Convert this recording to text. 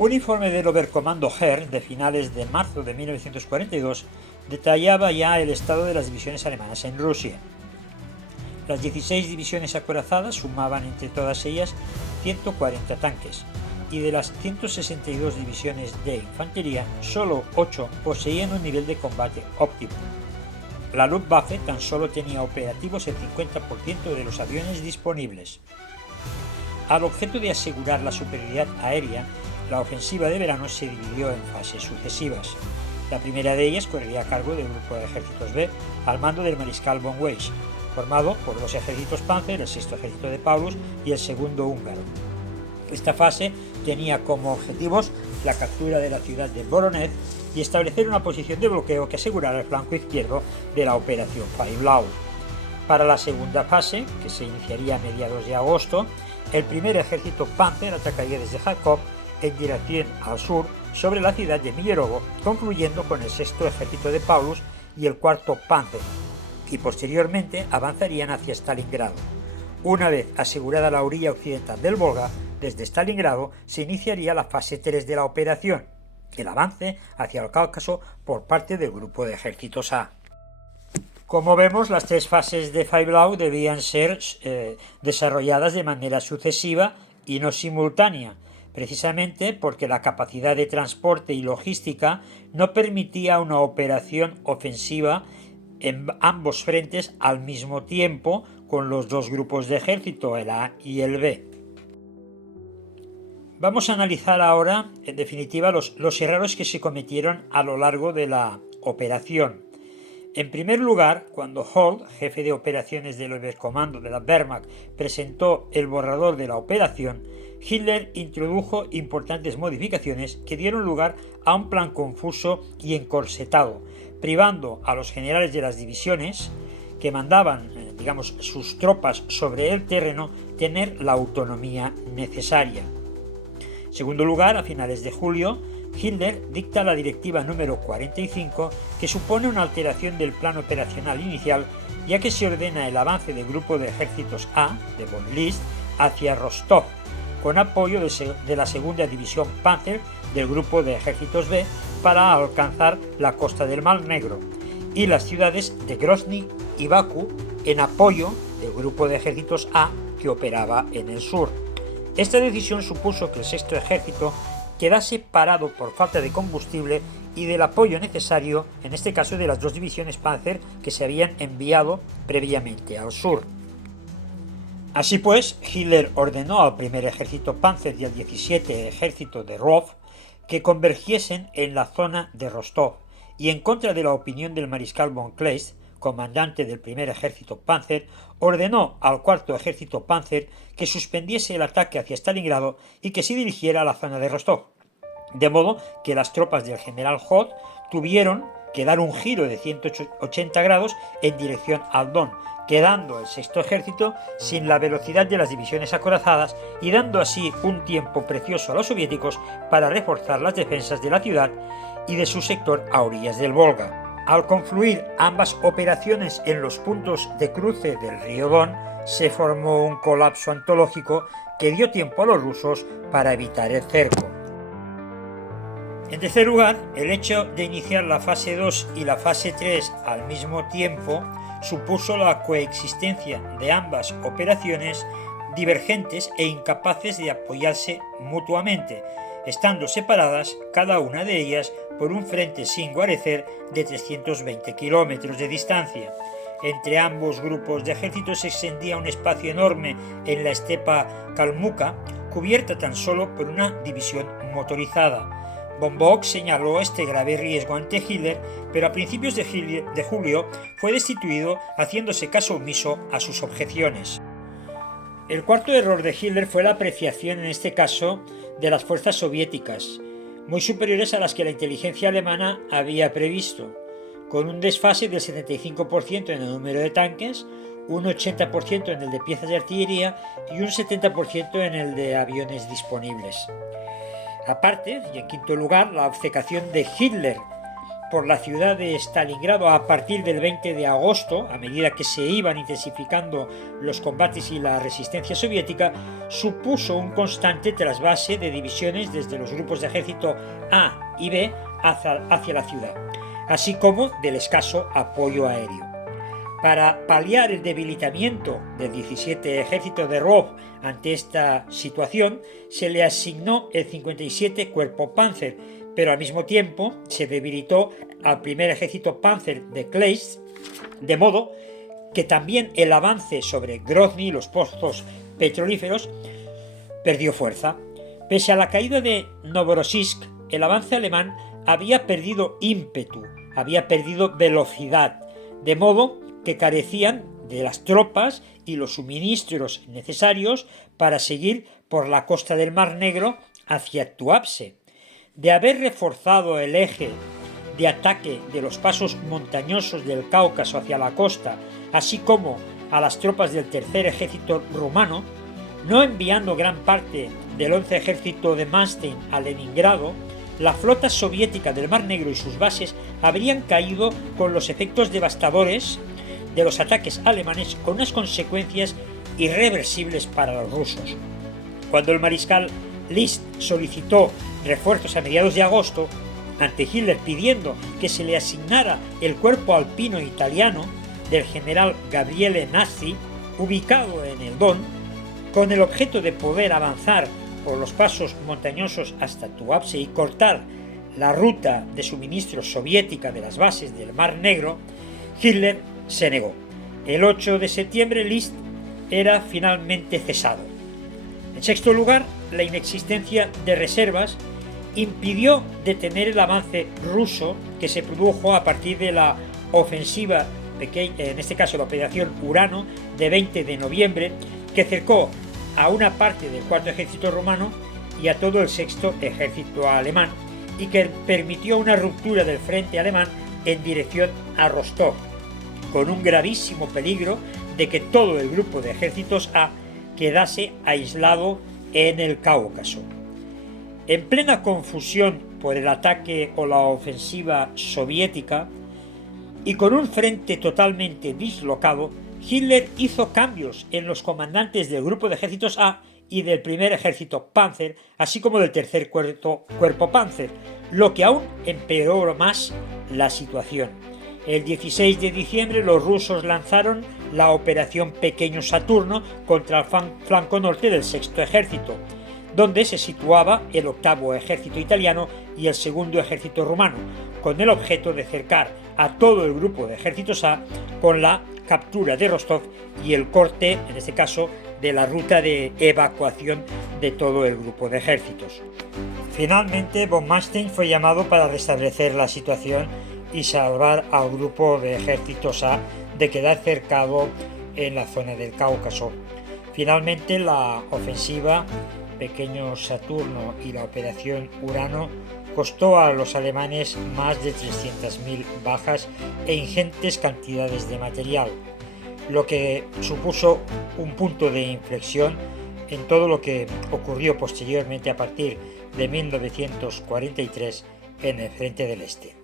Un informe del Oberkommando Heer de finales de marzo de 1942 detallaba ya el estado de las divisiones alemanas en Rusia. Las 16 divisiones acorazadas sumaban entre todas ellas 140 tanques, y de las 162 divisiones de infantería, solo 8 poseían un nivel de combate óptimo. La Luftwaffe tan solo tenía operativos el 50% de los aviones disponibles. Al objeto de asegurar la superioridad aérea, la ofensiva de verano se dividió en fases sucesivas. La primera de ellas correría a cargo del Grupo de Ejércitos B, al mando del mariscal von Weiss, formado por los ejércitos Panzer, el sexto ejército de Paulus y el segundo húngaro. Esta fase tenía como objetivos la captura de la ciudad de Voronezh y establecer una posición de bloqueo que asegurara el flanco izquierdo de la operación Faiblau. Para la segunda fase, que se iniciaría a mediados de agosto, el primer ejército Panzer atacaría desde Kharkov en dirección al sur sobre la ciudad de Millerovo, concluyendo con el sexto ejército de Paulus y el cuarto Panzer, y posteriormente avanzarían hacia Stalingrado. Una vez asegurada la orilla occidental del Volga, desde Stalingrado se iniciaría la fase 3 de la operación, el avance hacia el Cáucaso por parte del grupo de ejércitos A. Como vemos, las tres fases de Faiblau debían ser desarrolladas de manera sucesiva y no simultánea, precisamente porque la capacidad de transporte y logística no permitía una operación ofensiva en ambos frentes al mismo tiempo con los dos grupos de ejército, el A y el B. Vamos a analizar ahora, en definitiva, los errores que se cometieron a lo largo de la operación. En primer lugar, cuando Holt, jefe de operaciones del Oberkommando de la Wehrmacht, presentó el borrador de la operación, Hitler introdujo importantes modificaciones que dieron lugar a un plan confuso y encorsetado, privando a los generales de las divisiones que mandaban, sus tropas sobre el terreno, tener la autonomía necesaria. En segundo lugar, a finales de julio, Hitler dicta la directiva número 45, que supone una alteración del plan operacional inicial, ya que se ordena el avance del grupo de ejércitos A, de von List, hacia Rostov, con apoyo de la segunda división Panzer del grupo de ejércitos B para alcanzar la costa del Mar Negro, y las ciudades de Grozny y Bakú en apoyo del grupo de ejércitos A que operaba en el sur. Esta decisión supuso que el sexto ejército quedase parado por falta de combustible y del apoyo necesario, en este caso de las dos divisiones Panzer que se habían enviado previamente al sur. Así pues, Hitler ordenó al primer ejército Panzer y al 17 ejército de Rov que convergiesen en la zona de Rostov, y en contra de la opinión del mariscal von Kleist, comandante del primer ejército Panzer, ordenó al cuarto ejército Panzer que suspendiese el ataque hacia Stalingrado y que se dirigiera a la zona de Rostov. De modo que las tropas del general Hoth tuvieron que dar un giro de 180 grados en dirección al Don, quedando el sexto ejército sin la velocidad de las divisiones acorazadas y dando así un tiempo precioso a los soviéticos para reforzar las defensas de la ciudad y de su sector a orillas del Volga. Al confluir ambas operaciones en los puntos de cruce del río Don, se formó un colapso antológico que dio tiempo a los rusos para evitar el cerco. En tercer lugar, el hecho de iniciar la fase 2 y la fase 3 al mismo tiempo supuso la coexistencia de ambas operaciones divergentes e incapaces de apoyarse mutuamente, estando separadas cada una de ellas por un frente sin guarecer de 320 kilómetros de distancia. Entre ambos grupos de ejércitos se extendía un espacio enorme en la estepa calmuca, cubierta tan solo por una división motorizada. Von Bock señaló este grave riesgo ante Hitler, pero a principios de julio fue destituido, haciéndose caso omiso a sus objeciones. El cuarto error de Hitler fue la apreciación, en este caso, de las fuerzas soviéticas, muy superiores a las que la inteligencia alemana había previsto, con un desfase del 75% en el número de tanques, un 80% en el de piezas de artillería y un 70% en el de aviones disponibles. Aparte, y en quinto lugar, la obcecación de Hitler por la ciudad de Stalingrado a partir del 20 de agosto, a medida que se iban intensificando los combates y la resistencia soviética, supuso un constante trasvase de divisiones desde los grupos de ejército A y B hacia la ciudad, así como del escaso apoyo aéreo. Para paliar el debilitamiento del 17 Ejército de Roh ante esta situación, se le asignó el 57 Cuerpo Panzer, pero al mismo tiempo se debilitó al primer Ejército Panzer de Kleist, de modo que también el avance sobre Grozny y los pozos petrolíferos perdió fuerza. Pese a la caída de Novorossiysk, el avance alemán había perdido ímpetu, había perdido velocidad, de modo que carecían de las tropas y los suministros necesarios para seguir por la costa del Mar Negro hacia Tuapse. De haber reforzado el eje de ataque de los pasos montañosos del Cáucaso hacia la costa, así como a las tropas del tercer ejército rumano, no enviando gran parte del 11 ejército de Manstein a Leningrado, la flota soviética del Mar Negro y sus bases habrían caído con los efectos devastadores de los ataques alemanes, con unas consecuencias irreversibles para los rusos. Cuando el mariscal List solicitó refuerzos a mediados de agosto, ante Hitler pidiendo que se le asignara el cuerpo alpino italiano del general Gabriele Nazzi, ubicado en el Don, con el objeto de poder avanzar por los pasos montañosos hasta Tuapse y cortar la ruta de suministro soviética de las bases del Mar Negro, Hitler se negó. El 8 de septiembre List era finalmente cesado. En sexto lugar, la inexistencia de reservas impidió detener el avance ruso que se produjo a partir de la ofensiva, en este caso la operación Urano, de 20 de noviembre, que cercó a una parte del cuarto ejército rumano y a todo el sexto ejército alemán, y que permitió una ruptura del frente alemán en dirección a Rostov, con un gravísimo peligro de que todo el grupo de ejércitos A quedase aislado en el Cáucaso. En plena confusión por el ataque o la ofensiva soviética y con un frente totalmente dislocado, Hitler hizo cambios en los comandantes del grupo de ejércitos A y del primer ejército Panzer, así como del tercer cuerpo Panzer, lo que aún empeoró más la situación. El 16 de diciembre los rusos lanzaron la operación Pequeño Saturno contra el flanco norte del sexto ejército, donde se situaba el octavo ejército italiano y el segundo ejército rumano, con el objeto de cercar a todo el grupo de ejércitos A con la captura de Rostov y el corte, en este caso, de la ruta de evacuación de todo el grupo de ejércitos. Finalmente, von Manstein fue llamado para restablecer la situación y salvar al grupo de ejércitos A de quedar cercado en la zona del Cáucaso. Finalmente, la ofensiva Pequeño Saturno y la operación Urano costó a los alemanes más de 300.000 bajas e ingentes cantidades de material, lo que supuso un punto de inflexión en todo lo que ocurrió posteriormente a partir de 1943 en el frente del Este.